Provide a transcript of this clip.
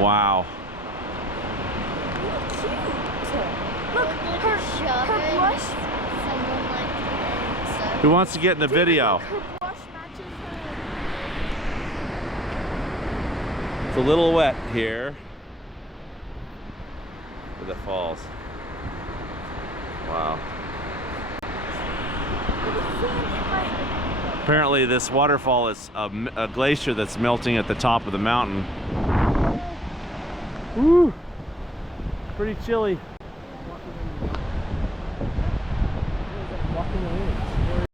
Wow. Look, her blush. Who wants to get in the video? Her blush matches her. It's a little wet here with the falls. Wow. Apparently this waterfall is a glacier that's melting at the top of the mountain. Woo! Pretty chilly.